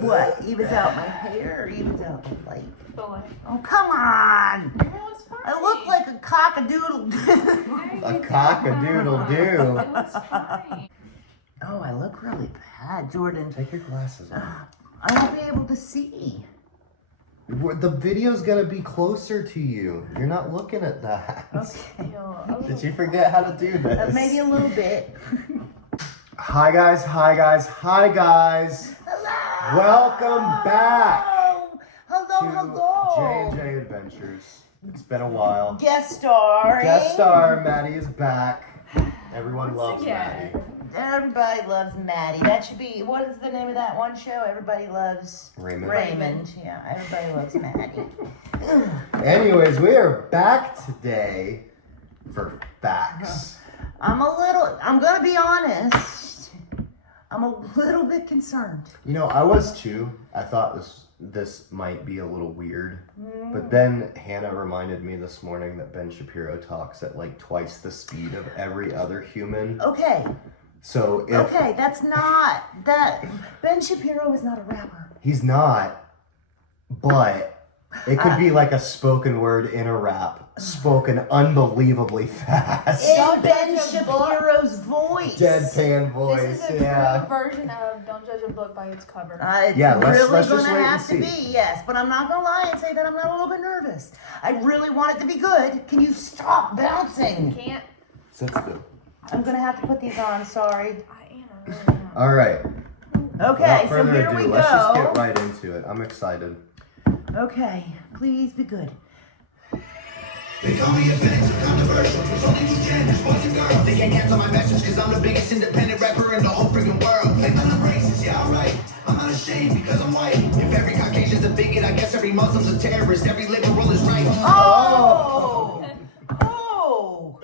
What? Evens out my hair or evens out the light? The light. Oh, come on! That was fine. I look like a cock-a-doodle. A cock-a-doodle-doo. It was fine. Oh, I look really bad, Jordan. Take your glasses off. I won't be able to see. The video's gonna be closer to you. You're not looking at that. Okay. Did you forget how to do this? Maybe a little bit. Hi guys, hi guys, hi guys. Hello! Welcome back Hello. to J&J Adventures. It's been a while. Guest star. Guest star, Maddie is back. Everyone Once loves again. Maddie. Everybody loves Maddie. That should be, what is the name of that one show? Everybody loves Raymond. Yeah, everybody loves Maddie. Anyways, we are back today for facts. I'm gonna be honest. I'm a little bit concerned. You know, I was too. I thought this might be a little weird. But then Hannah reminded me this morning that Ben Shapiro talks at like twice the speed of every other human. Okay. So if Okay, that's not that. Ben Shapiro is not a rapper. he's not, but it could be like a spoken word in a rap, spoken unbelievably fast. In Ben Shapiro's voice. Deadpan voice, This is a yeah. true version of Don't Judge a Book by its cover. It's Yeah, let's really just gonna wait and have to see. be, yes. But I'm not gonna lie and say that I'm not a little bit nervous. I really want it to be good. Can you stop bouncing? Can't. Sit still. I'm gonna have to put these on. Sorry. I am. I really am. All right. Okay, Without so further here ado, we let's just get go. right into it. I'm excited. Okay, please be good. They call me offensive, controversial. There's only two genders, boys and girls. They can't cancel my message cause I'm the biggest independent rapper in the whole freaking world. Like I'm not racist, yeah, alright. I'm not ashamed because I'm white. If every Caucasian's a bigot, I guess every Muslim's a terrorist. Every liberal is right. Oh! Oh!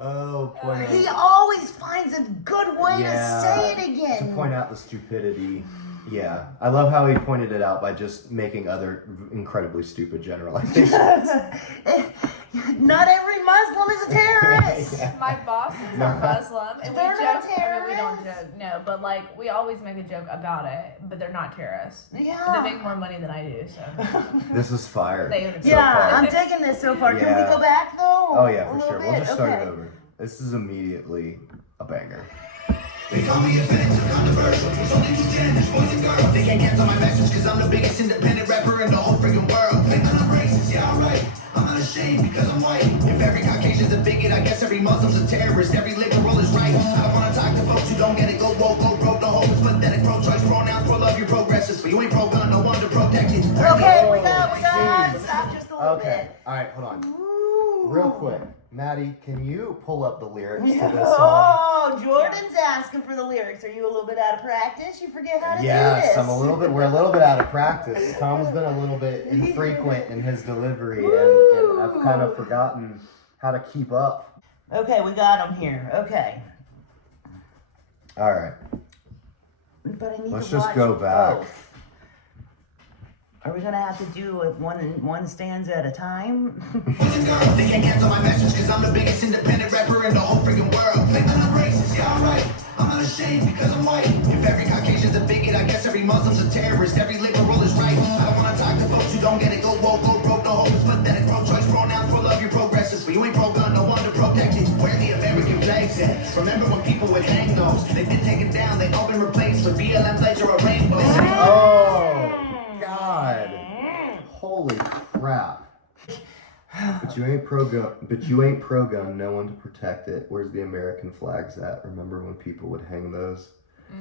Oh, point He out. always finds a good way Yeah, to say it To again. point out the stupidity. Yeah. I love how he pointed it out by just making other incredibly stupid generalizations. Not every Muslim is a terrorist. My boss is a Muslim, and we They're not joke. I mean, we don't terrorists. joke, no, but like we always make a joke about it. But they're not terrorists. They Yeah. make more money than I do, so This is fire. they own it. So Yeah, far. I'm digging this so far. Can Yeah. we go back though? Oh yeah, A for little sure. We'll bit? just start Okay. it over. This is immediately a banger. They call me offensive, controversial. There's only two genders, boys and girls. They can't cancel my message cause I'm the biggest independent rapper in the whole freaking world. Like I'm not racist, yeah, alright. I'm not ashamed because I'm white. If every Caucasian's a bigot, I guess every Muslim's a terrorist. Every liberal is right. I don't wanna talk to folks who don't get it. Go woke, go broke, no hope. It's pathetic. Pro-choice pronouns, pro-love, you're progressive. But you ain't pro-gun, no one to protect you. Okay, we Oh, got jeez. stop just a little Okay. bit. All right, hold on. Ooh. Real quick. Maddie, can you pull up the lyrics to this song? Oh, Jordan's asking for the lyrics. Are you a little bit out of practice? You forget how to do Yes, this. we're a little bit out of practice. Tom's been a little bit infrequent in his delivery, and I've kind of forgotten how to keep up. Okay, we got him here. Okay. All right. But I need Let's to just watch go back. both. Are we gonna have to do it one stanza at a time? Boys and girls, they can't cancel my message cause I'm the biggest independent rapper in the whole freaking world. Like I'm not racist, yeah, alright. I'm not ashamed because I'm white. If every Caucasian's a bigot, I guess every Muslim's a terrorist. Every liberal is right. I don't wanna talk to folks who don't get it. Go woke, go broke, no hope. It's pathetic. Pro-choice pronouns, pro-love, you're progressive. But you ain't pro-gun, no one to protect you. Where the American flags at? Remember when people would hang those? They've been taken down, they've all been replaced with BLM flags or a rainbow. Oh, God. Holy crap. But you ain't pro-gun, no one to protect it. Where's the American flags at? Remember when people would hang those?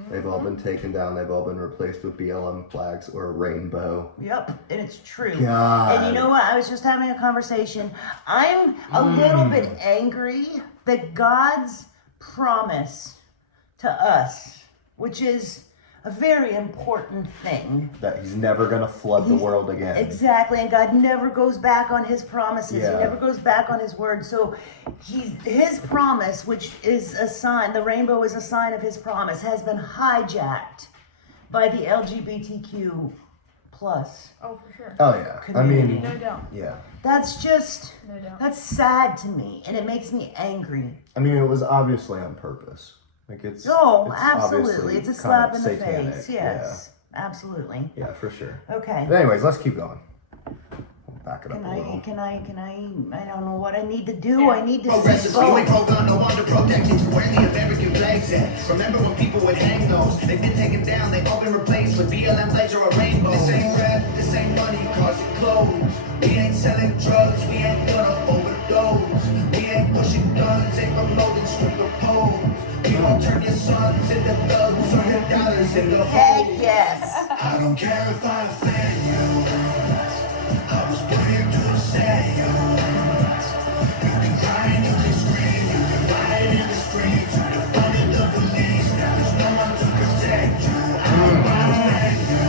They've all been taken down, they've all been replaced with BLM flags or a rainbow. Yep, and it's true. God. And you know what? I was just having a conversation. I'm a little bit angry that God's promise to us, which is a very important thing. That he's never gonna flood the world again. Exactly, and God never goes back on his promises. Yeah. He never goes back on his word. So his promise, which is a sign, the rainbow is a sign of his promise, has been hijacked by the LGBTQ plus. Oh, for sure. Oh yeah. I mean, No doubt. yeah. That's just, No doubt. that's sad to me, and it makes me angry. I mean, it was obviously on purpose. Like it's Oh, it's absolutely. obviously It's a kind slap of in the satanic. face, yes. Absolutely. Yeah, for sure. Okay. But anyways, let's keep going. Back it up a little. Can I don't know what I need to do. I need to Progressives, we ain't pro-gun, no wonder protected to where the American flag's at. Remember when people would hang those? They've been taken down, they've all been replaced with BLM flags or a rainbow. This ain't rap, this ain't money, cause it clothes. We ain't selling drugs, we ain't gonna overdose. We ain't pushing guns, ain't promoting stripper poles. We won't turn your sons into thugs or your dollars into Heck hoes. yes. I don't care if I offend you. I was put here to say you. You can cry and you can scream, you can riot in the streets, you defunded the police. Now there's no one to protect you. I don't offend you.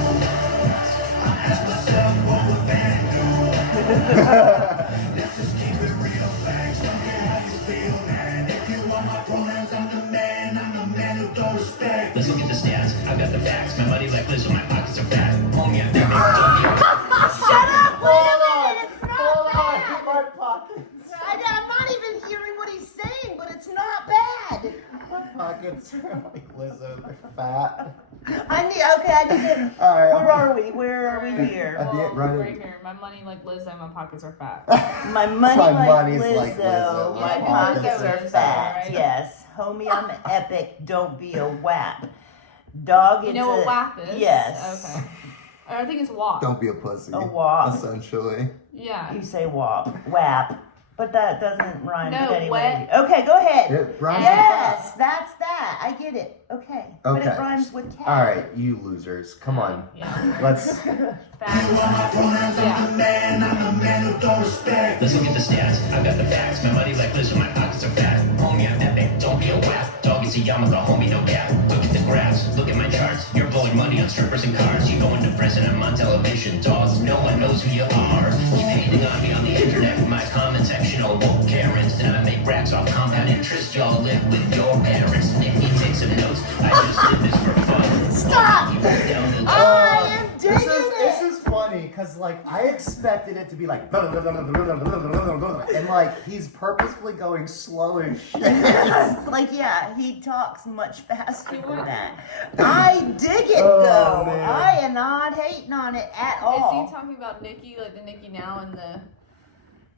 I ask myself what would offend you. Let's just keep it real, facts. Don't care how you feel, man. If you want my pronouns, I'm the man. I'm the man who don't respect. Let's look at the stats. I've got the facts. My money like Liz, my pockets are fat. Homie, I'm that big. Shut up! Wait a minute! It's not bad! my pockets. I'm not even hearing what he's saying, but it's not bad. My pockets are like Lizzo, they're fat. I need to. All right. Where are we? Where are we here? At the Well, end, right right in- here. My money like Lizzo, my pockets are fat. My money My like money's Lizzo, like Lizzo, my my pockets pockets are are fat. right. Yes, homie, I'm epic. Don't be a whap. Dog, You it's know what a WAP is? yes. Okay. Or I think it's WAP. Don't be a pussy. A wop. Essentially. Yeah. You say wop, whap, but that doesn't rhyme. No, but anyway. wet. Okay, go ahead. It rhymes Yes, that's that. I get it. Okay, but Okay. it rhymes with cat. All right, you losers. Come on. Yeah. Let's. Fat. My pronouns, I'm the man. I'm the man who don't respect. Let's look at the stats. I've got the facts. My money like Liz, my pockets are fat. Homie, I'm that big. Don't be a whap. Dog is a yarmulke, homie, no cap. Look at the graphs. Look at my charts. You're blowing money on strippers and cars. You going to prison. I'm on television. Dogs, no one knows who you are. Keep hating on me on the internet with my comment section. Oh, woke Karens. Then I make racks off compound interest. Y'all live with your parents. Nikki, take some notes. I just did this for fun. Stop! People down the I am digging This it. is funny because like I expected it to be like and like he's purposefully going slow as shit. Like, yeah, he talks much faster than that. I dig it Oh, though. man. I am not hating on it at Is all. he talking about Nikki, like the Nikki now and the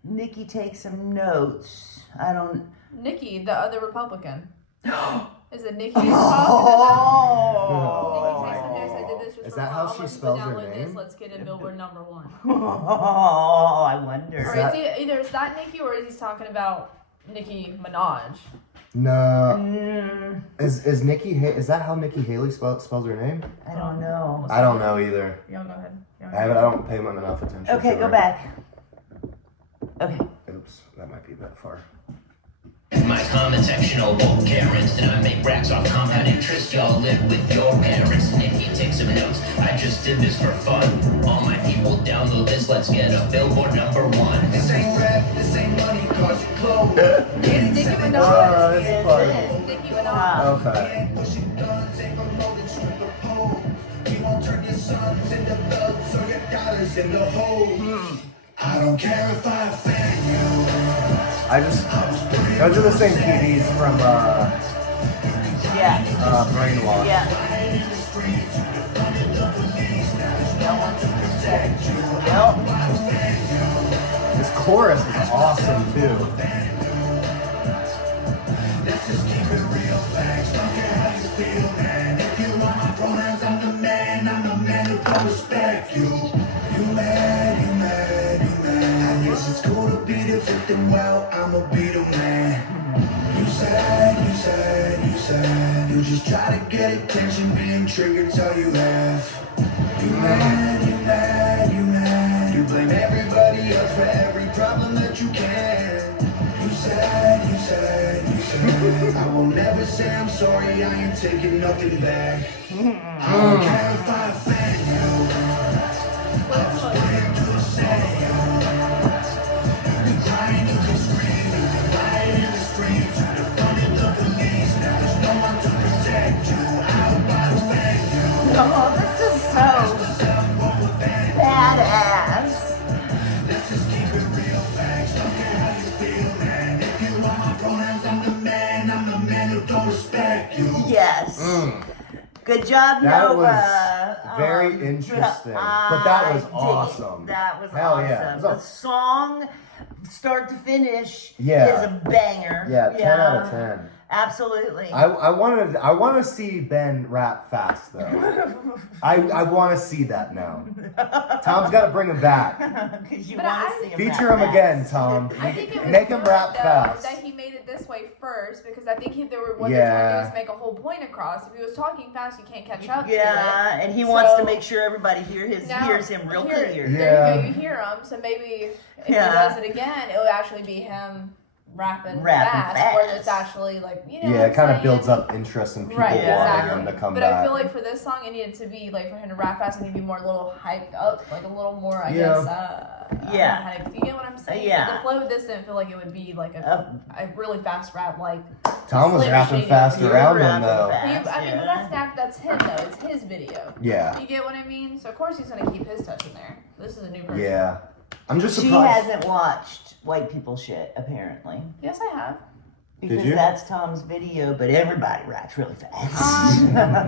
Nikki, take some notes. I don't. Nikki, the other Republican? Is it Nikki? Oh. Nikki, take some notes. I did this just Is for that fun. how I'll she let people spells her download name? This. Let's get it Billboard #1. Oh, I wonder. Or that- is he either is that Nikki or is he talking about Nicki Minaj? No. Mm, Is Nikki? Is that how Nikki Haley spells her name? I don't know. I don't know either. Y'all go ahead. I don't pay enough attention. Okay, to go her. back. Okay. Oops, that might be a bit far. My comment section, oh, woke Karens. Then I make racks off compound interest. Y'all live with your parents. Nikki, take some notes. I just did this for fun. All my people download this. Let's get a Billboard #1. This ain't rap, this ain't money, cause it clothes. Is Nicki Minaj? Oh, that's Yes, funny. it is. Nicki Minaj. Okay. Ain't pushing guns, ain't promoting stripper poles. We won't turn your sons into thugs or your dollars into hoes. I don't care if I offend you. Those are the same PDs from Yeah. Brainwash. Yeah. No one to protect you. Yep. This chorus is awesome too. Let's just keep it real, facts. Don't care how you feel, man. If you want my pronouns, I'm the man. I'm the man who don't respect you. You mad, you mad, you mad. I guess it's cool to be the victim. Well, I'ma be the man. You sad, you sad, you sad. You just try to get attention, being triggered's all you have. You mad, you mad, you mad. You blame everybody else for every problem that you can. You sad, you sad, you sad. I will never say I'm sorry, I ain't taking nothing back. I don't care if I offend you. I was put here to say you. You can cry and you can scream, you can riot in the streets, you defunded the police. Now there's no one to protect you. I hope I offend you. Oh, this is so badass. Let's just keep it real, facts. Don't care how you feel, man. If you want my pronouns, I'm the man. I'm the man who don't respect you. Yes. Good job, That Nova. was Very interesting. But that was I dig it. awesome. That was Hell awesome. yeah. The song, start to finish, Yeah. is a banger. Yeah, 10 out of 10. Absolutely. I want to see Ben rap fast though. I want to see that now. Tom's got to bring him back. 'Cause you But wanna I- see him Feature rap him again, fast. Tom. I think it was Make him good, rap though, fast. that he made it this way first, because I think what Yeah. they're trying to do is make a whole point across. If he was talking fast, you can't catch up to it. Yeah, and he wants to So- make sure everybody hears him real clear. There Yeah. you go, you hear him, so maybe if Yeah. he does it again, it would actually be him rapping fast, where it's actually like, you know Yeah, what it kind I'm of builds saying? up interest in people Right, wanting exactly. him to come but back. I feel like for this song, it needed to be like for him to rap fast, it needed to be more a little hyped up, like a little more, I Yeah. guess. I don't know how to- you get what I'm saying? Yeah. But the flow of this didn't feel like it would be like a really fast rap, like. Tom was Slater rapping Shady. fast He was around him rapping though. fast. But that's him though. It's his video. Yeah. You get what I mean? So of course he's gonna keep his touch in there. This is a new person. Yeah. I'm just She surprised. hasn't watched White People Shit, apparently. Yes, I have. Because you? that's Tom's video, but everybody raps really fast.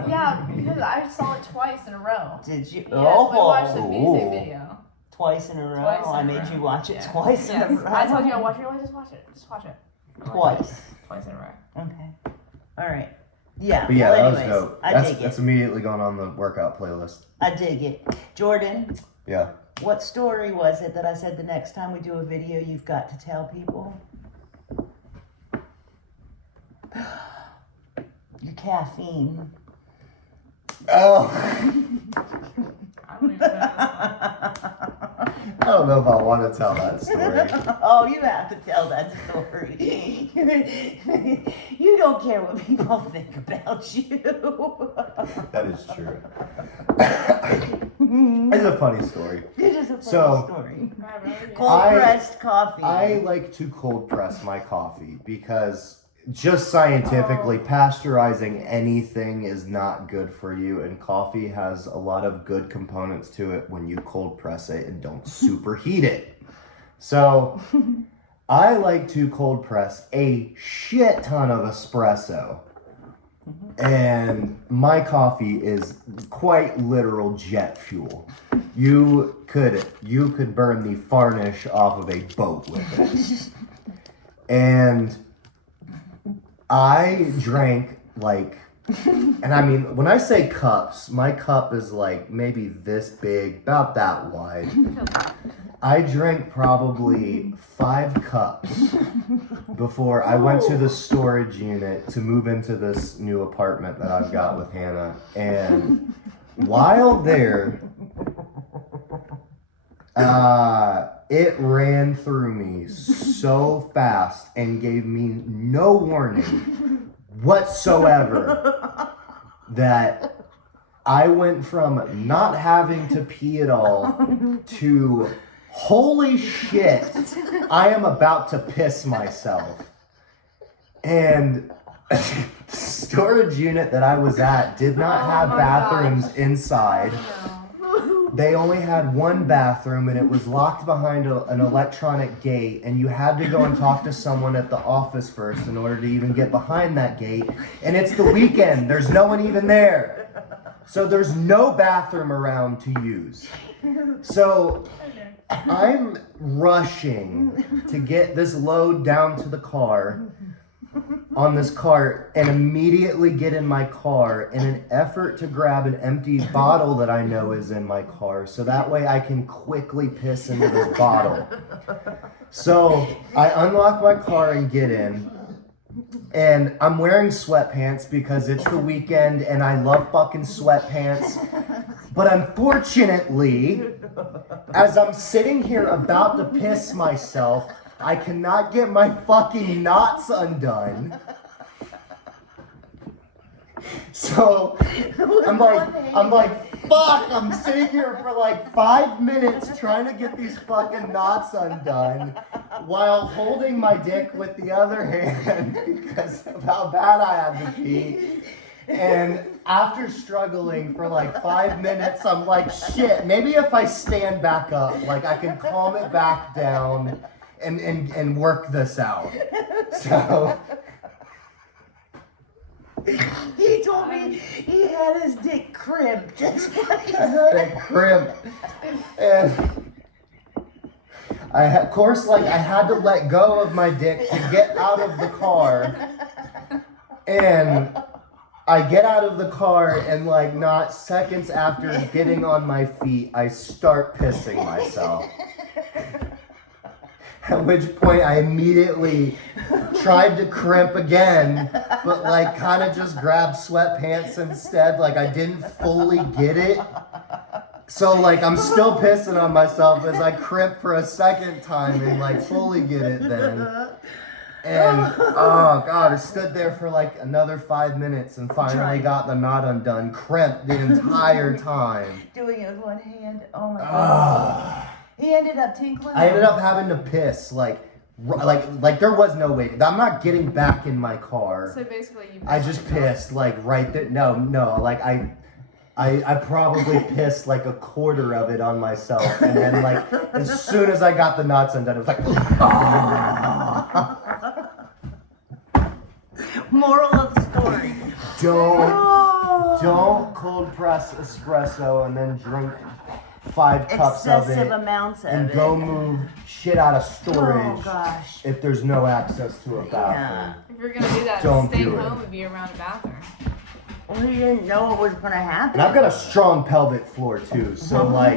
Yeah, because I saw it twice in a row. Did you? Yes, we watched the music Ooh. video. Twice in a row? Twice in I a made row. you watch it Yeah. twice in a Yes. row. I told you I'll watch it. You're like, just watch it. Just watch it. Twice. Twice in a row. Okay. All right. Yeah. But yeah, well, that anyways, was dope. I That's dig it. immediately gone on the workout playlist. I dig it. Jordan, Yeah. what story was it that I said the next time we do a video you've got to tell people? Your caffeine. Oh. I don't even know. I don't know if I want to tell that story. Oh, you have to tell that story. You don't care what people think about you. That is true. It's a funny story. It is a funny So- story. I really- Cold pressed coffee. I like to cold press my coffee because just scientifically, pasteurizing anything is not good for you, and coffee has a lot of good components to it when you cold press it and don't superheat it. So I like to cold press a shit ton of espresso. And my coffee is quite literal jet fuel. You could burn the varnish off of a boat with it. And I drank like, and I mean, when I say cups, my cup is like maybe this big, about that wide. I drank probably 5 cups before I went to the storage unit to move into this new apartment that I've got with Hannah. And while there, it ran through me so fast and gave me no warning whatsoever that I went from not having to pee at all to holy shit, I am about to piss myself. And the storage unit that I was at did not have my bathrooms gosh. inside. They only had one bathroom and it was locked behind an electronic gate, and you had to go and talk to someone at the office first in order to even get behind that gate. And it's the weekend, there's no one even there. So there's no bathroom around to use. So I'm rushing to get this load down to the car on this cart and immediately get in my car in an effort to grab an empty bottle that I know is in my car so that way I can quickly piss into this bottle. So I unlock my car and get in, and I'm wearing sweatpants because it's the weekend and I love fucking sweatpants. But unfortunately, as I'm sitting here about to piss myself, I cannot get my fucking knots undone. So I'm like, fuck, I'm sitting here for like 5 minutes trying to get these fucking knots undone while holding my dick with the other hand because of how bad I had to pee. And after struggling for like 5 minutes, I'm like, shit, maybe if I stand back up, like I can calm it back down and work this out. So He told me he had his dick crimped. Just like They crimped. And of course, like, I had to let go of my dick to get out of the car. And I get out of the car, and like, not seconds after getting on my feet, I start pissing myself. At which point I immediately tried to crimp again, but like kind of just grabbed sweatpants instead. Like, I didn't fully get it. So like, I'm still pissing on myself as I crimp for a second time and like fully get it then. And oh god, I stood there for like another 5 minutes and finally got the knot undone, crimped the entire time. doing it with one hand. Oh my god. He ended up tinkling. I ended up having to piss like there was no way. I'm not getting back in my car. So basically, you. I just pissed like right there. No, like I probably pissed like a quarter of it on myself, and then like as soon as I got the knots undone, it was like. Moral of the story. Don't cold press espresso and then drink 5 cups of Excessive it amounts of and it. go move shit out of storage Oh gosh. if there's no access to a bathroom. If you're gonna do that, Don't stay do it. home and be around a bathroom. Well, he didn't know what was gonna happen. And I've got a strong pelvic floor too, so like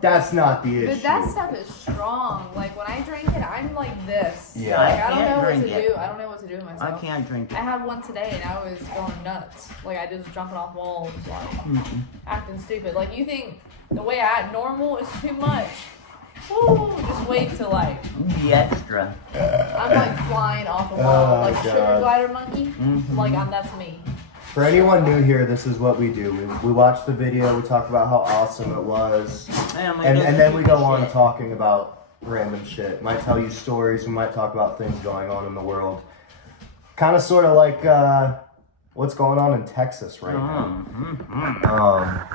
that's not the issue. But that stuff is strong. Like when I drink it, I'm like this. Yeah. Like I don't can't know what drink to it. do. I don't know what to do with myself. I can't drink I it. had one today and I was going nuts. Like I just jumping off walls, like acting stupid. Like you think the way I act normal is too much. Woo, just wait till like The extra. I'm like flying off a wall, Oh, like God. sugar glider monkey. Mhm. Like that's me. For anyone new here, this is what we do. We watch the video, we talk about how awesome it was, and then we go on talking about random shit. Might tell you stories, we might talk about things going on in the world. Kind of sort of like what's going on in Texas right now.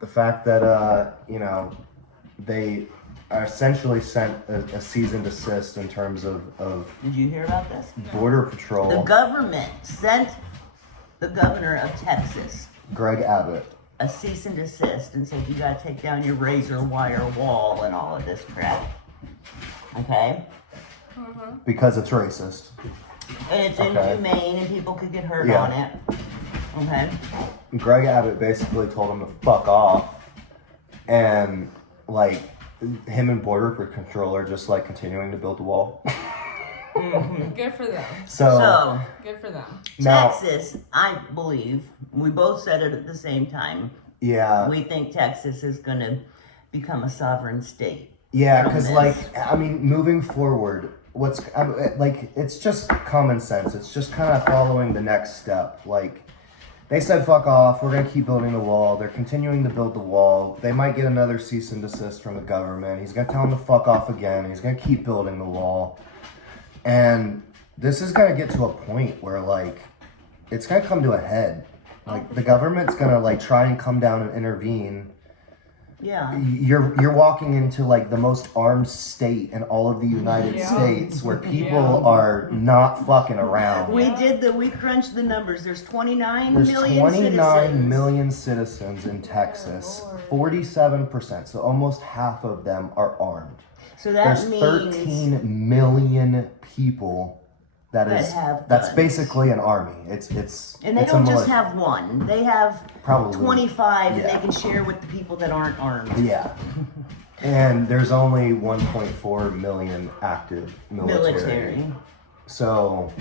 The fact that, you know, they are essentially sent a cease and desist in terms of Did you hear about this? Border Patrol. The government sent the governor of Texas Greg Abbott. a cease and desist and said you gotta take down your razor wire wall and all of this crap. Okay? Because it's racist. And it's Okay. inhumane and people could get hurt Yeah. on it. Okay? Greg Abbott basically told him to fuck off, and like him and Border Patrol are just like continuing to build the wall. Good for them. So Good for them. now, Texas, I believe, we both said it at the same time. yeah, We think Texas is gonna become a sovereign state. yeah, from because this. like I mean, moving forward, like it's just common sense. It's just kind of following the next step. Like they said, fuck off. We're gonna keep building the wall. They're continuing to build the wall. They might get another cease and desist from the government. He's gonna tell them to fuck off again. He's gonna keep building the wall. And this is gonna get to a point where like it's gonna come to a head. Like the government's gonna like try and come down and intervene. Yeah. You're walking into like the most armed state in all of the United States where people are not fucking around. We crunched the numbers. There's 29 There's million 29 citizens. million citizens in Texas. 47%, so almost half of them are armed. So that There's means 13 million people that's have guns. basically an army. It's and they it's a don't just militia. have one. They have Probably 25 yeah. that they can share with the people that aren't armed. Yeah. And there's only 1.4 million active military. So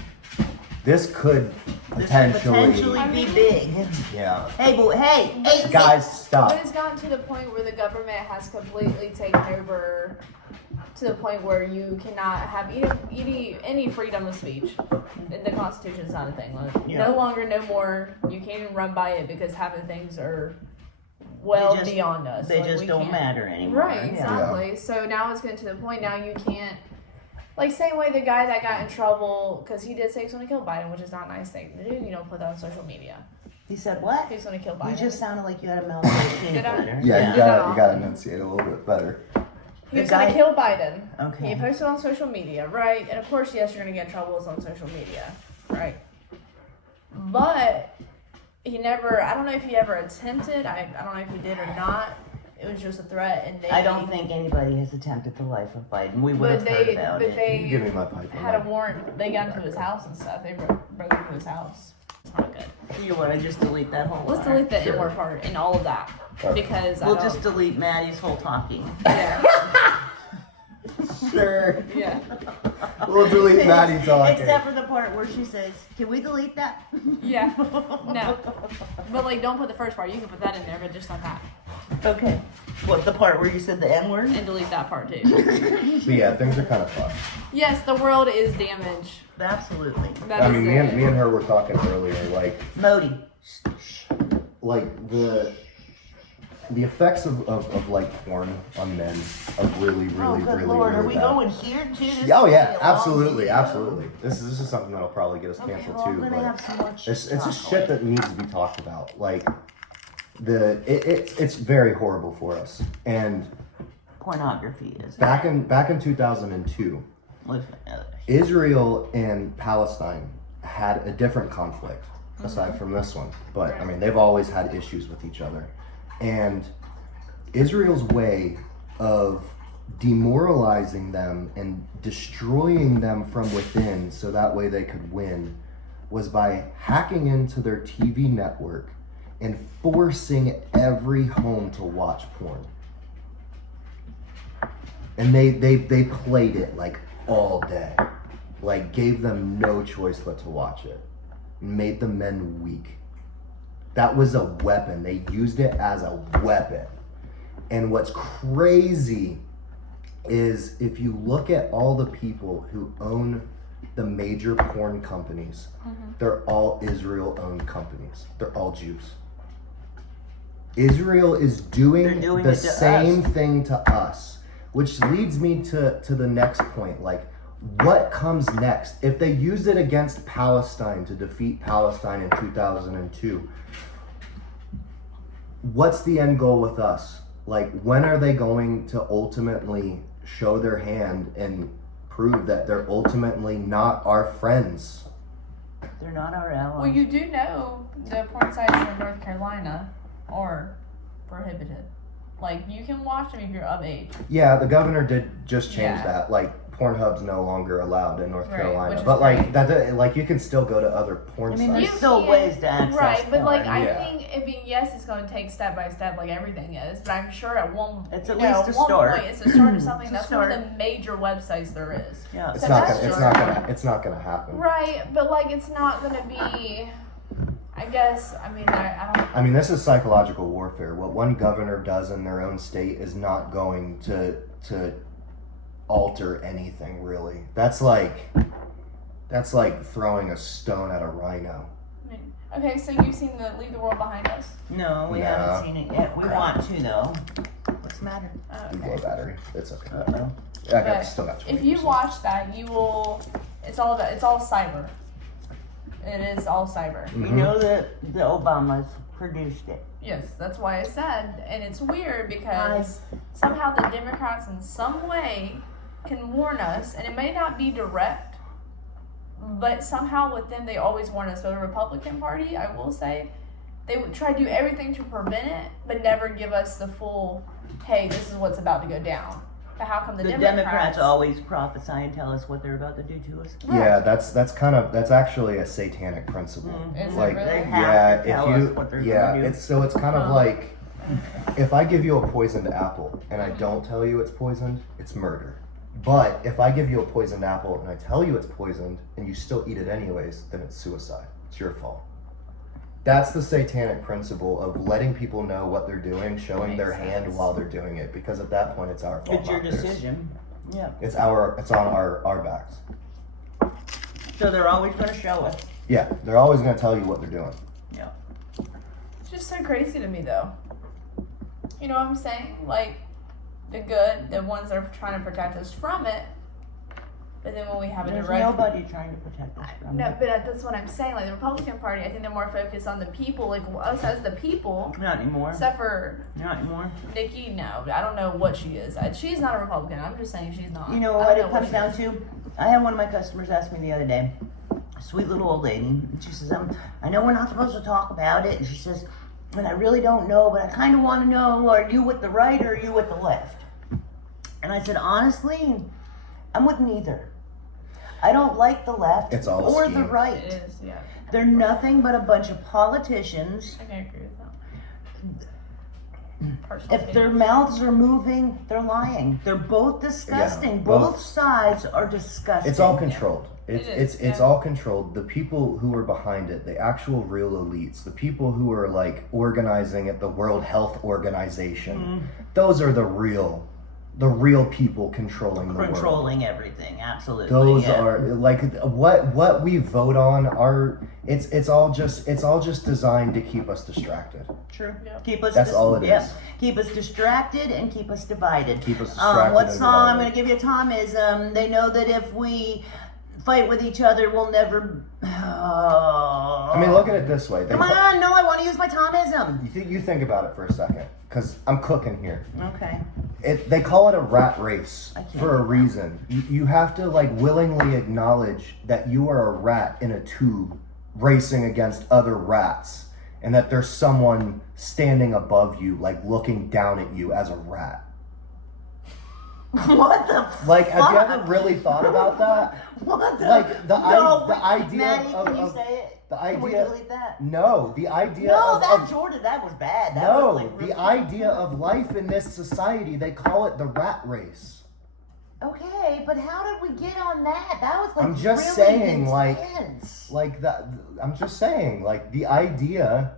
this could potentially be big. yeah. Hey, boy, hey, Guys, stop. But it's gotten to the point where the government has completely taken over to the point where you cannot have any freedom of speech. The Constitution's not a thing. Like, Yeah. no longer, no more. You can't even run by it because half of things are They just- beyond us. They Like, just we don't can't- matter anymore. Right, Yeah. exactly. So now it's getting to the point now you can't. Like, same way the guy that got in trouble because he did say he's going to kill Biden, which is not a nice thing to do. You don't put that on social media. He said what? He's going to kill Biden. You just sounded like you had a mouthful of peanut Did I? butter. Yeah, Yeah. you gotta enunciate a little bit better. He was The going guy- to kill Biden. Okay. He posted on social media, right? And of course, yes, you're going to get in trouble on social media, right? But he never, I don't know if he ever attempted, I don't know if he did or not. It was just a threat, and they I don't think anybody has attempted the life of Biden. We would have heard about but it. they Give me my pipe. had a warrant. They got into his house and stuff. They broke into his house. It's not good. You want to just delete that whole Let's part? delete the Sure. N-word part and all of that because We'll I don't, just delete Maddie's whole talking. yeah. Sure. Yeah. We'll delete Maddie talking. Except for the part where she says, "Can we delete that?" Yeah. No. But like, don't put the first part. You can put that in there, but just not that. Okay. What, the part where you said the N word? And delete that part too. But yeah, things are kind of fucked. Yes, the world is damaged. Absolutely. That I is mean, it. me and her were talking earlier, Modi. like the effects of like porn on men are really, Oh, good really, Lord. really Are we bad. going here too? This Oh is yeah, gonna be a long absolutely, video. absolutely. This is something that'll probably get us Okay, canceled well, I'm too. gonna But have some more it's talk just shit that needs to be talked about. Like it's very horrible for us. And Pornography is. back in 2002, Listen, Israel and Palestine had a different conflict aside from this one. But I mean, they've always had issues with each other. And Israel's way of demoralizing them and destroying them from within so that way they could win was by hacking into their TV network and forcing every home to watch porn. And they played it like all day. Like gave them no choice but to watch it. Made the men weak. That was a weapon. They used it as a weapon. And what's crazy is if you look at all the people who own the major porn companies, they're all Israel-owned companies. They're all Jews. Israel is They're doing doing the it to same us. thing to us, which leads me to the next point. Like, what comes next? If they used it against Palestine to defeat Palestine in 2002, what's the end goal with us? Like, when are they going to ultimately show their hand and prove that they're ultimately not our friends? they're not our allies. Well, you do know the porn sites in North Carolina are prohibited. Like, you can watch them if you're of age. Yeah, the governor did just change Yeah. that. Like, Pornhub's no longer allowed in North Right, Carolina, which is but like great. that, like you can still go to other porn I mean, sites. there's still ways to access right, but like porn. I Yeah. think, I mean, yes, it's going to take step by step, like everything is. But I'm sure at one, It's at you know, least a at one start. point, it's a start of something. It's a That's one of start. the major websites there is. Yeah. It's So not that's gonna. It's just- not gonna. It's not gonna happen. Right, but like it's not going to be. I guess. I mean, I don't. I mean, this is psychological warfare. What one governor does in their own state is not going to alter anything really. That's like throwing a stone at a rhino. I mean, okay, so you've seen the Leave the World Behind Us. No, we No. haven't seen it yet. We want to though. What's the matter? Oh, Low okay. battery. It's okay. Uh-oh. I got But still got 20%. If you watch that, you will. It's all cyber. It is all cyber. We Mhm. know that the Obamas produced it. Yes, that's why I said, and it's weird because somehow the Democrats in some way can warn us, and it may not be direct, but somehow with them they always warn us. So the Republican Party, I will say, they would try to do everything to prevent it, but never give us the full, hey, this is what's about to go down. But how come the The Democrats Democrats always prophesy and tell us what they're about to do to us. Yeah, that's actually a satanic principle. Is it Like, really? They have yeah, to tell if you, us what they're yeah, gonna do. it's kind of like if I give you a poisoned apple and I don't tell you it's poisoned, it's murder. But if I give you a poisoned apple and I tell you it's poisoned and you still eat it anyways, then it's suicide. It's your fault. That's the satanic principle of letting people know what they're doing, showing their Makes hand sense. while they're doing it, because at that point it's our fault. It's your not theirs. decision. Yeah. It's on our backs. So they're always going to show us. Yeah, they're always going to tell you what they're doing. Yeah. It's just so crazy to me, though. You know what I'm saying? Like, the good, the ones that are trying to protect us from it, but then when we have a There's direct... nobody trying to protect us from No, it. but that's what I'm saying. Like, the Republican Party, I think they're more focused on the people, like us as the people, Not anymore. except for Not anymore. Nikki, no. I don't know what she is. She's not a Republican. I'm just saying she's not. You know I what don't it comes she down is. to? I had one of my customers ask me the other day, sweet little old lady. And she says, I know we're not supposed to talk about it. And she says, and I really don't know, but I kind of want to know, are you with the right or are you with the left? And I said, honestly, I'm with neither. I don't like the left It's all a or the scheme. right. It is, yeah. They're nothing but a bunch of politicians. I can agree with that. If their mouths are moving, they're lying. They're both disgusting. Yeah, both both. sides are disgusting. It's all controlled. It's It is, it's yeah. all controlled. The people who are behind it, the actual real elites, the people who are like organizing at the World Health Organization, those are the real people controlling the world. controlling everything. Absolutely. Those yeah. are like what we vote on are it's all just designed to keep us distracted. True. Yeah. Keep us. That's all it yep. is. Keep us distracted and keep us divided. Keep us distracted. What and song I'm divided. going to give you, Tom, is they know that if we fight with each other, we'll never. I mean, look at it this way. Come on, no, I want to use my Tomism. You think about it for a second, because I'm cooking here. Okay. They call it a rat race I can't for a do that. reason. You have to like willingly acknowledge that you are a rat in a tube racing against other rats, and that there's someone standing above you, like looking down at you as a rat. What the Like, have you fuck? ever really thought about that? What the? Like, the idea Maddie, of- can you of- say it? The Can we idea. delete that? No, the idea No, of, that of Jordan, that was bad. That no, was like the really- idea of life in this society, they call it the rat race. Okay, but how did we get on that? That was like I'm just really saying, like- intense. Like that, I'm just saying, like the idea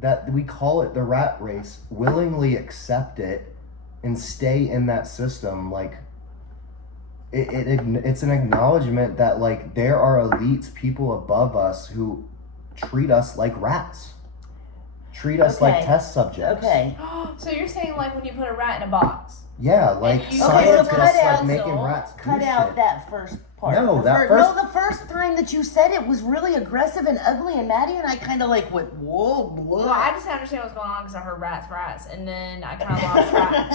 that we call it the rat race, willingly accept it and stay in that system, like it's an acknowledgement that like there are elites, people above us who treat us like rats, treat us like Okay. test subjects. Okay. So you're saying like when you put a rat in a box? Yeah, like And you- Okay, scientists so cut like out- making rats do Cut out shit. that first part. No, The that no, the first time that you said it was really aggressive and ugly, and Maddie and I kind of like went, whoa, whoa. Well, I just didn't understand what's going on because I heard rats, and then I kind of lost track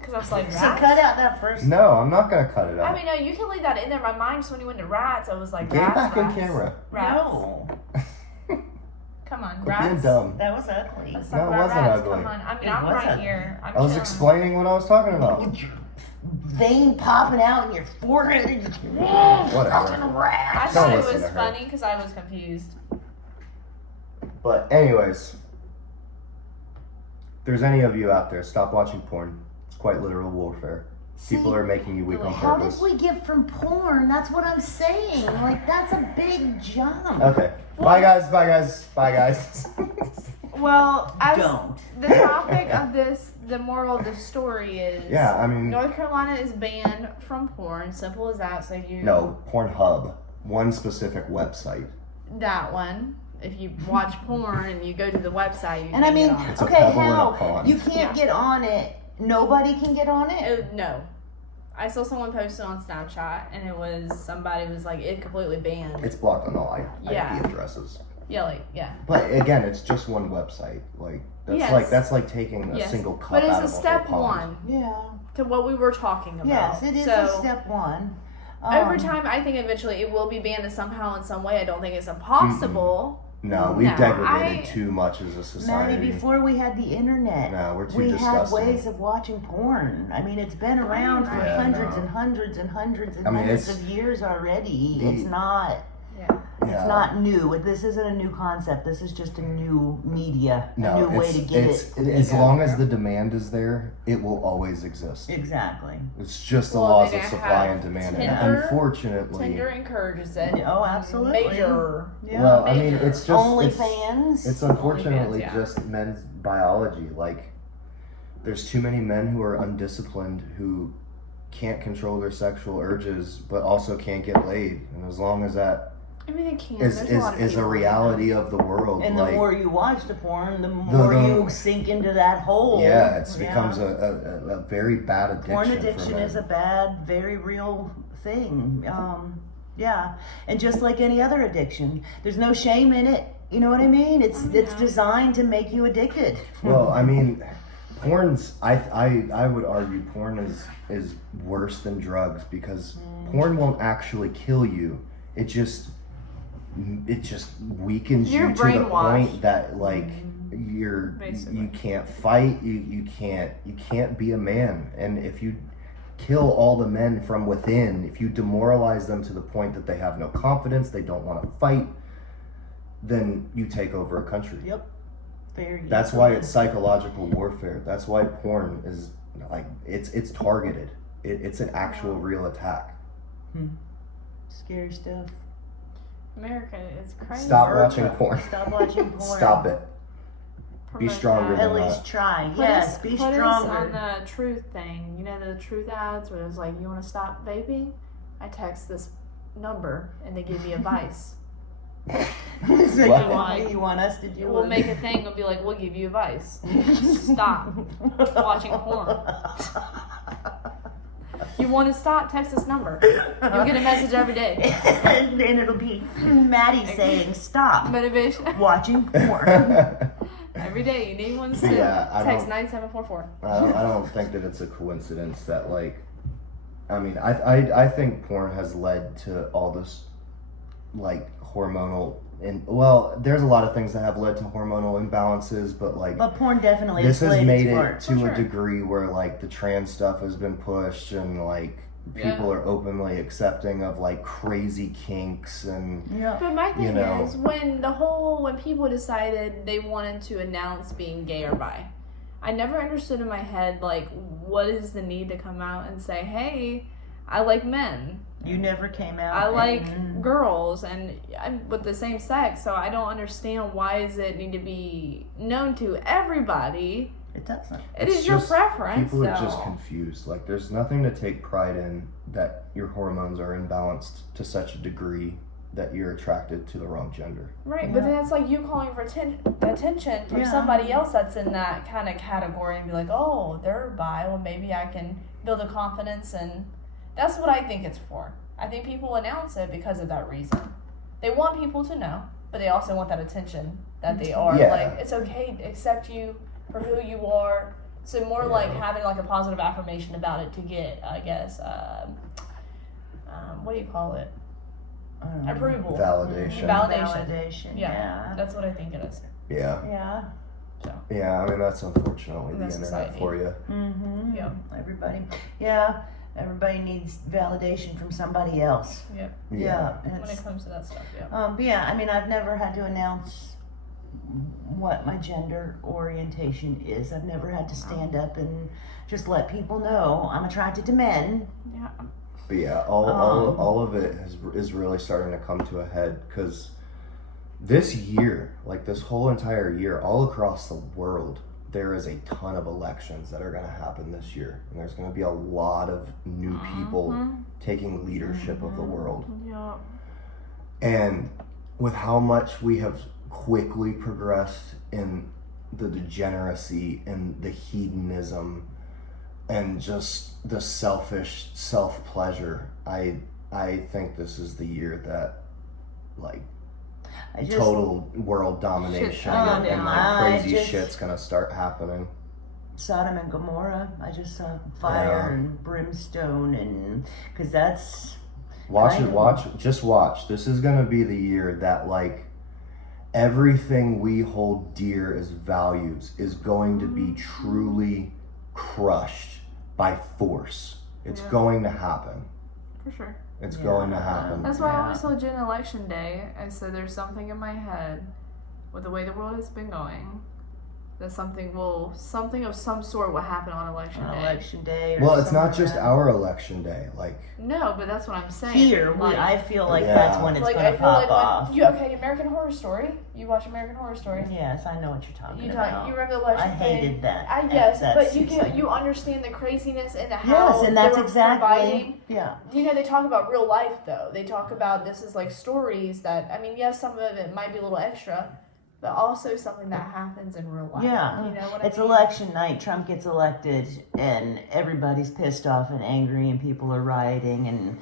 because I was like, So rats? cut out that first. No, I'm not gonna cut it out. I mean, no, you can leave that in there. My mind just when you went to rats, I was like, Get rats, back in rats, camera. Rats. No, Come on, Quit being rats. dumb. that was ugly. Let's No, talk it about wasn't rats. ugly. Come on. I mean, It I'm was right ugly. here. I'm I was chilling. explaining what I was talking about. With your vein popping out in your forehead and just Whatever. fucking I rat. thought it listen was to her. funny because I was confused. But anyways, if there's any of you out there, stop watching porn. It's quite literal warfare. People are making you weak on How did purpose. we get from porn? That's what I'm saying. Like, that's a big jump. Okay. Bye guys. Bye guys. Bye guys. Well, as Don't. the topic of this, the moral of the story is Yeah, I mean, North Carolina is banned from porn. Simple as that. So you no, Pornhub. One specific website. that one. If you watch porn and you go to the website, you And I can mean, get on it. It's a okay, pebble in a how? pond. You can't get on it. Nobody can get on it. Oh, no. I saw someone posted on Snapchat, and it was somebody was like it completely banned. It's blocked on all Yeah. IP addresses. Yeah, like yeah. But again, it's just one website. Like Yes. that's like taking a Yes. single cup But it's out a of a step whole pond. one Yeah. to what we were talking about. Yes, it is so, a step one. Over time, I think eventually it will be banned somehow in some way. I don't think it's impossible. No, we've No, degraded I- too much as a society. Maddie, before we had the internet, No, we're too we disgusting. had ways of watching porn. I mean, it's been around for Yeah, hundreds no. and hundreds and hundreds and I mean, hundreds it's- of years already. the- It's not. Yeah. It's Yeah. not new. This isn't a new concept. This is just a new media, a No, new way it's, to get it's it. as out long as there. the demand is there, it will always exist. Exactly. It's just the Well, laws they of have supply and demand. And Tinder. unfortunately, Tinder encourages it. Oh, absolutely. Major. Yeah. well, I mean, Major. it's just OnlyFans. It's unfortunately OnlyFans, yeah. just men's biology. Like, there's too many men who are undisciplined who can't control their sexual urges, but also can't get laid. And as long as that I mean, it can. is There's a lot of a people reality of the world, And like, the more you watch the porn, the more you sink into that hole. yeah, it becomes a very bad addiction. Porn for addiction men. is a bad, very real thing. Yeah, and just like any other addiction, there's no shame in it. You know what I mean? It's designed to make you addicted. Well, I mean, porn's. I would argue porn is worse than drugs because porn won't actually kill you. It just it just weakens You're you to the brainwashed. point that like Basically. you can't fight, you can't be a man. And if you kill all the men from within, if you demoralize them to the point that they have no confidence, they don't want to fight, then you take over a country. Yep. Very That's why easily. it's psychological warfare. That's why porn is like it's targeted. It's an actual real attack. Scary stuff. America is crazy. Stop watching porn. Stop watching porn. Stop it. Be Promote stronger that. At than least that. try. Put Yes, us- be put us stronger. on the truth thing. You know the truth ads where it's like, you want to stop vaping? I text this number and they give me advice. So What? you want us to do We'll it? make a thing. We'll be like, we'll give you advice. Stop watching porn. You want to stop? Text this number. You'll get a message every day. And then it'll be Maddie saying, stop Motivation. watching porn. Every day you need one to Yeah, I text don't- 9744. I don't think that it's a coincidence that like, I mean, I think porn has led to all this, like hormonal and well, there's a lot of things that have led to hormonal imbalances, but like But porn definitely this has played made its it part. to sure. a degree where like the trans stuff has been pushed and like people are openly accepting of like crazy kinks and Yeah. But my thing You know. is when people decided they wanted to announce being gay or bi, I never understood in my head like what is the need to come out and say, hey, I like men. You never came out. I like and- girls and I'm with the same sex, so I don't understand why does it need to be known to everybody. It doesn't. It It's is your just- preference. people are just though. confused. Like there's nothing to take pride in that your hormones are imbalanced to such a degree that you're attracted to the wrong gender. Right, but Yeah. then it's like you calling for attention from Yeah. somebody else that's in that kind of category and be like, oh, they're bi, well, maybe I can build a confidence, and that's what I think it's for. I think people announce it because of that reason. They want people to know, but they also want that attention that they are. Yeah. Like, it's okay to accept you for who you are. So more like having like a positive affirmation about it to get, I guess, what do you call it? Approval. Validation. Validation. Yeah. Yeah, that's what I think it is. Yeah. Yeah. Yeah, I mean that's unfortunately the That's internet society. for you. Mm-hmm. Yeah. Everybody. Yeah. Everybody needs validation from somebody else. Yeah. Yeah. When it's- it comes to that stuff, yeah. But yeah, I mean, I've never had to announce what my gender orientation is. I've never had to stand up and just let people know I'm attracted to men. Yeah. But yeah, Um, all of it is really starting to come to a head because this year, like this whole entire year, all across the world, there is a ton of elections that are going to happen this year, and there's going to be a lot of new people taking leadership of the world. Yeah. And with how much we have quickly progressed in the degeneracy and the hedonism and just the selfish self-pleasure, I think this is the year that like I just, total world domination Shit. and yeah. like I crazy just- shit's gonna start happening. Sodom and Gomorrah. I just saw fire Yeah. and brimstone, and because that's Watch I it, know. watch. This is gonna be the year that like everything we hold dear as values is going to be truly crushed by force. It's Yeah. going to happen. For sure. It's Yeah. going to happen. That's why I Yeah. always told Jen election day, I said there's something in my head with the way the world has been going that something of some sort will happen on election on day. election day. Or Well, it's not something just like that. our election day. Like No, but that's what I'm saying. Here. like, I feel like Yeah. that's when it's like gonna I feel pop like off. when American Horror Story. You watch American Horror Story. Yes, I know what you're talking You about. remember the election I day? hated that. Yes, that but you season. can you understand the craziness and how Yes, and that's they were exactly. providing. Yeah. You know, they talk about real life though. They talk about this is like stories that I mean, yes, some of it might be a little extra, but also something that happens in real life. Yeah. You know what It's I mean? election night. Trump gets elected, and everybody's pissed off and angry, and people are rioting, and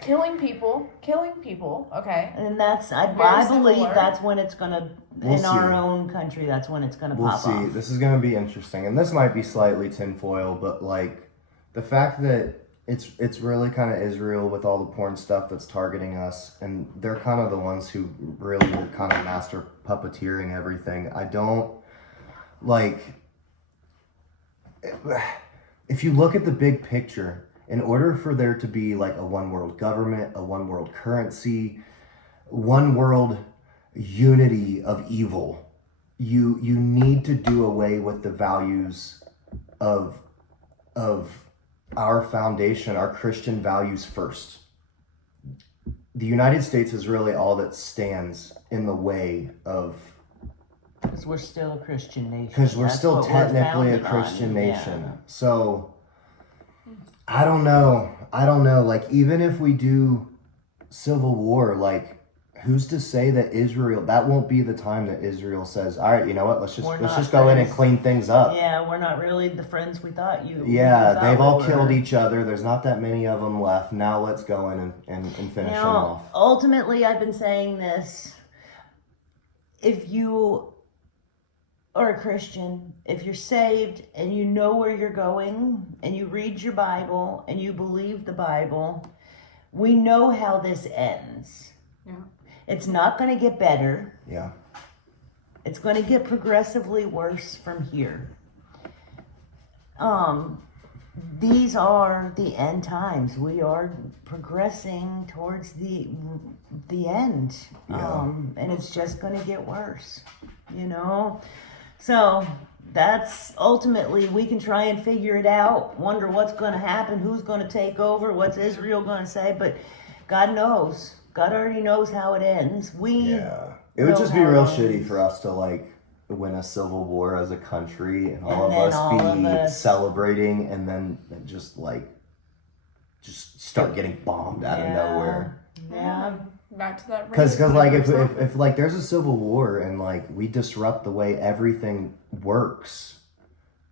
Killing people. Okay. and that's I Very believe similar. that's when it's gonna We'll in our see. own country. That's when it's gonna we'll pop see. off. This is gonna be interesting, and this might be slightly tinfoil, but like the fact that it's really kind of Israel with all the porn stuff that's targeting us, and they're kind of the ones who really are kind of master puppeteering everything. I don't like, if you look at the big picture, in order for there to be like a one world government, a one world currency, one world unity of evil, you need to do away with the values of our foundation, our Christian values first. The United States is really all that stands in the way of... Because we're still a Christian nation. Because we're That's still what we're technically a founded Christian on. nation. Yeah. So, I don't know. Like, even if we do civil war, like, who's to say that Israel, that won't be the time that Israel says, all right, you know what, let's just go in and clean things up. Yeah, we're not really the friends we thought you Yeah, we they've thought all we killed were. each other. There's not that many of them left. Now let's go in and finish them off. Ultimately, I've been saying this. If you are a Christian, if you're saved and you know where you're going and you read your Bible and you believe the Bible, we know how this ends. Yeah. It's not going to get better. Yeah. It's going to get progressively worse from here. These are the end times. We are progressing towards the end. Yeah. And it's just going to get worse, you know? So that's ultimately, we can try and figure it out, wonder what's going to happen, who's going to take over, what's Israel going to say, but God knows. God already knows how it ends. Yeah. It would just be real shitty for us to, like, win a civil war as a country and all of us be celebrating and then just start getting bombed out of nowhere. Yeah. Back to that. Because like if like there's a civil war and like we disrupt the way everything works,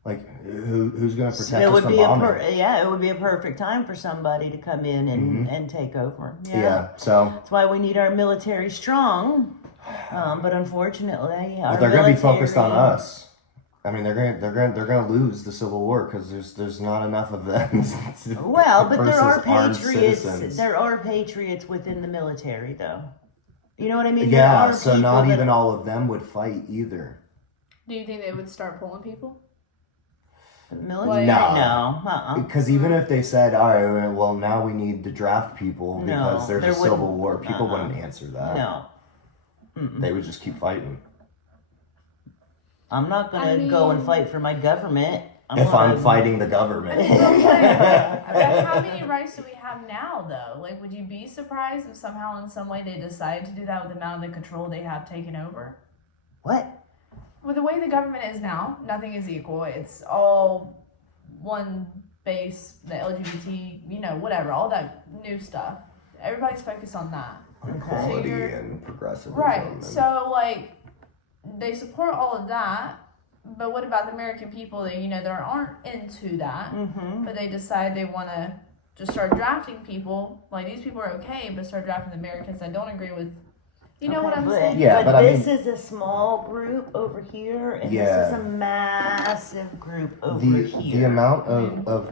like who's going to protect us from bombing? It would be a perfect time for somebody to come in and take over. Yeah. So that's why we need our military strong. But unfortunately, they're going to be focused on us. I mean, they're going to lose the civil war because there's not enough of them. Well, but there are armed patriots. citizens. There are patriots within the military, though. You know what I mean? Yeah. So not even all of them would fight either. Do you think they would start pulling people? Military? No. No. Because even if they said, all right, well, now we need to draft people because there's a civil war, people wouldn't answer that. No. They would just keep fighting. I'm not going to go and fight for my government. I'm fighting the government. But how many rights do we have now, though? Like, would you be surprised if somehow in some way they decided to do that with the amount of the control they have taken over? What? With the way the government is now, nothing is equal. It's all one base, the LGBT, whatever, all that new stuff. Everybody's focused on that. Equality and progressivism. Right. So, like, they support all of that, but what about the American people that, that aren't into that, but they decide they want to just start drafting people? Like, these people are okay, but start drafting the Americans that don't agree with, what I'm saying? Yeah, but this is a small group over here, and this is a massive group over here. The amount of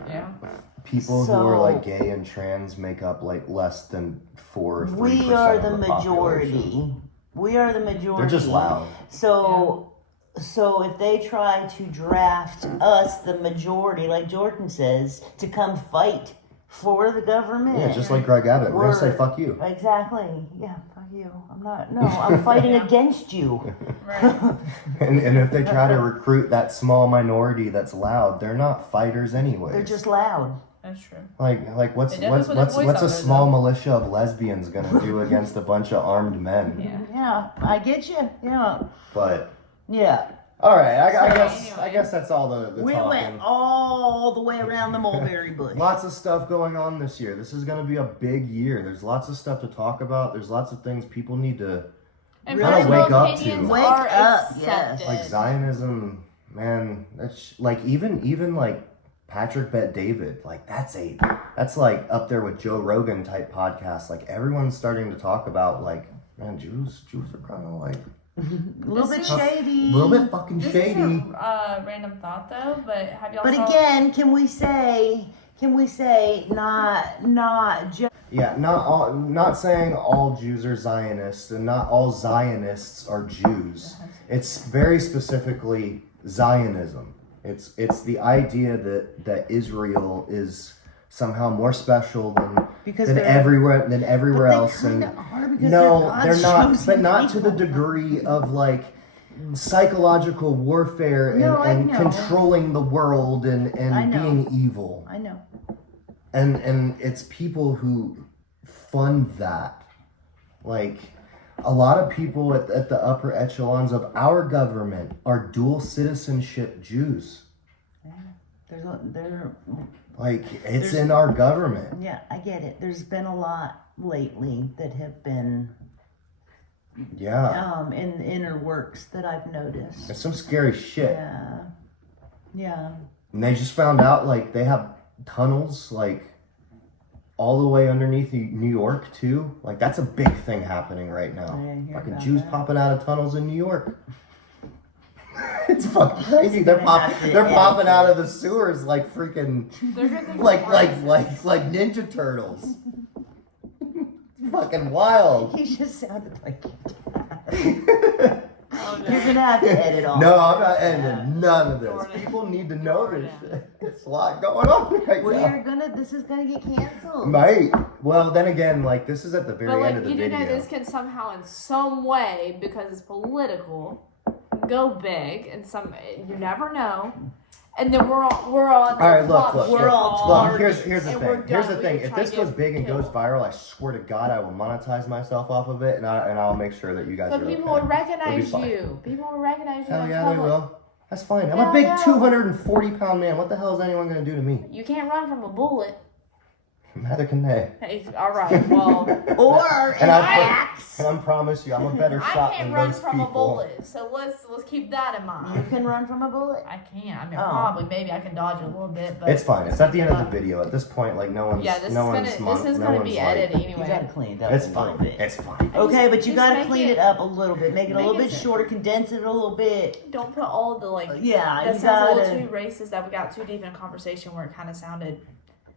people who are like So- gay and trans make up like less than 4 or 3% We are of the majority. population. We are the majority. They're just loud. So if they try to draft us, the majority, like Jordan says, to come fight for the government. Yeah, just like Greg Abbott. We're gonna say fuck you. Exactly. Yeah, fuck you. I'm fighting against you. Right. And if they try to recruit that small minority that's loud, they're not fighters anyway. They're just loud. That's true. Like what's They definitely put their voice a out there, small though. militia of lesbians gonna do against a bunch of armed men? Yeah. Yeah, I get you. Yeah. But Yeah. all right, I anyway. guess that's all the We talking. went all the way around the mulberry bush. Lots of stuff going on this year. This is going to be a big year. There's lots of stuff to talk about. There's lots of things people need to And Really personal wake up to. opinions Wake are up, accepted. yes. like Zionism, man. That's like even like Patrick Bet David. Like that's like up there with Joe Rogan type podcasts. Like everyone's starting to talk about like, man, Jews are kind of like A little bit This is- shady. a little bit fucking This shady. is a random thought, though, but have y'all But saw... again, can we say can we say not just? Yeah, not saying all Jews are Zionists, and not all Zionists are Jews. It's very specifically Zionism. It's the idea that Israel is somehow more special than everywhere else. And no, they're not, but not to the degree of like psychological warfare and controlling the world and being evil. I know. And it's people who fund that. Like, a lot of people at the upper echelons of our government are dual citizenship Jews. Yeah. They're Like, it's in our government. Yeah, I get it. There's been a lot lately that have been in the inner works that I've noticed. It's some scary shit. Yeah. And they just found out, like, they have tunnels, like, all the way underneath New York, too. Like, that's a big thing happening right now. Fucking Jews popping out of tunnels in New York. It's fucking crazy. They're popping out of the sewers like freaking, like Ninja Turtles. Fucking wild. You just sounded like You're gonna have to edit all. No, I'm not editing none of this. People need to know this shit. It's a lot going on right now. This is gonna get canceled. Might. Well, then again, like, this is at the very end of the video. But, like, you know, this can somehow, in some way, because it's political, go big, and you never know. And then we're all right, look. Here's the and thing. Here's the thing. We If try this to goes get big and killed. goes viral, I swear to God, I will monetize myself off of it, and I'll make sure that you guys. But are people okay. will recognize It'll be fine. you. People will recognize you. Hell in yeah, they public. will. That's fine. I'm Hell a big yeah. 240-pound man. What the hell is anyone gonna do to me? You can't run from a bullet. Neither can they. Hey, all right, well, Or And an I axe. and I promise you, I'm a better I shot can't than run those from people. a bullet. So let's keep that in You mind. can run from a bullet. I can. I mean, Oh. probably, maybe I can dodge it a little bit, but It's fine. It's at the end of the video. At this point, like, no one's. yeah, this no is gonna be edited You anyway. gotta clean it up It's a little fine. bit. It's fine. Okay, but you Just gotta make clean it- it up a little bit. Make it a make little it bit so- shorter, condense it a little bit. Don't put all the like. Yeah, That you sounds a gotta. little too racist. That we got too deep in a conversation where it kind of sounded.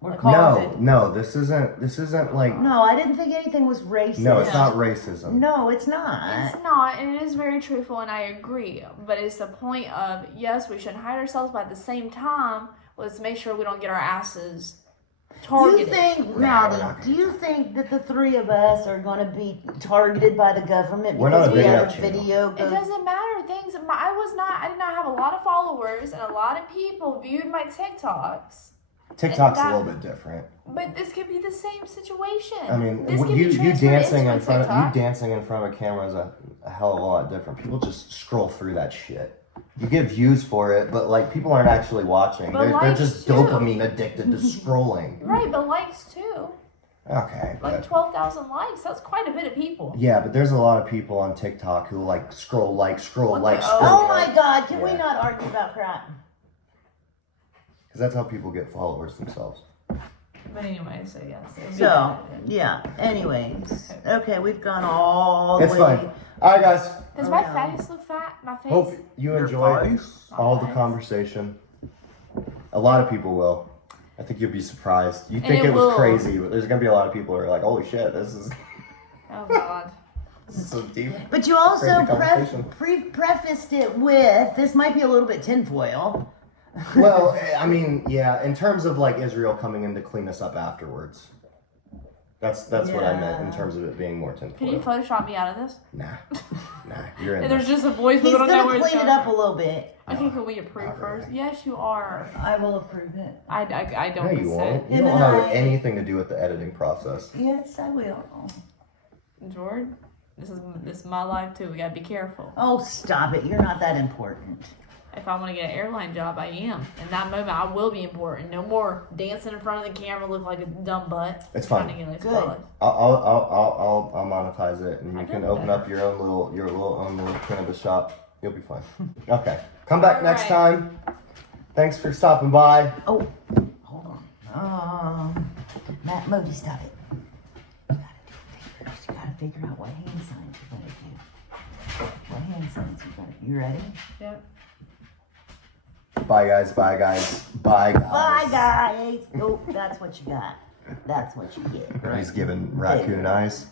We're like, called No, this isn't like. No, I didn't think anything was racist. No, it's not racism. No, it's not. It's not, and it is very truthful, and I agree. But it's the point of, yes, we shouldn't hide ourselves, but at the same time, let's make sure we don't get our asses targeted. You think, Maddie, do you think that the three of us are going to be targeted by the government We're not because a we big have enough a channel. video? It doesn't matter. I did not have a lot of followers, and a lot of people viewed my TikToks. TikTok's a little bit different. But this could be the same situation. I mean, this could be you transferred dancing into in front TikTok. of a camera is a hell of a lot different. People just scroll through that shit. You get views for it, but like, people aren't actually watching. But They're likes just too. dopamine addicted to scrolling. Right, but likes too. Okay, Like but 12,000 likes. That's quite a bit of people. yeah, but there's a lot of people on TikTok who like scroll. Oh my God, can we Yeah. not argue about crap? Because that's how people get followers themselves. But anyway, so yes. it would be So, edited. yeah, anyways. Okay, we've gone all the It's way. fine. All right, guys. Does my yeah. face look fat? My face? Hope you enjoyed all the face. conversation. A lot of people will. I think you'll be surprised. You And think it it was will. crazy, but there's gonna be a lot of people who are like, "Holy shit, this is Oh, God. so deep." But you also Crazy conversation. prefaced it with, this might be a little bit tinfoil. Well, I mean, yeah. In terms of like Israel coming in to clean us up afterwards, that's what I meant in Yeah. terms of it being more Can you tinfoil. Photoshop me out of this? Nah, you're in. And there's This. just a voice, but He's we don't know gonna where it's clean it going. up a little bit. Okay, can we approve first? Yes, you are. I will approve it. I No, don't you consent. won't. You Him don't and have I- anything to do with the editing process. Yes, I will. Jordan, this is my life too. We gotta be careful. Oh, stop it. You're not that important. If I want to get an airline job, I am. In that moment, I will be important. No more dancing in front of the camera, look like a dumb butt. It's Trying fine. to get this Good. quality. I'll monetize it, and I you know can open that. up your own little cannabis shop. You'll be fine. Okay, come back next Alright. time. Thanks for stopping by. Oh, hold on. Matt, Modi, stop it. You gotta do fingers. You gotta figure out what hand signs you're gonna do. What hand signs you gotta. You ready? Yep. Bye. Bye, guys. Bye, guys. Bye, guys. Bye, guys. Nope, that's what you got. That's what you get. He's giving raccoon eyes.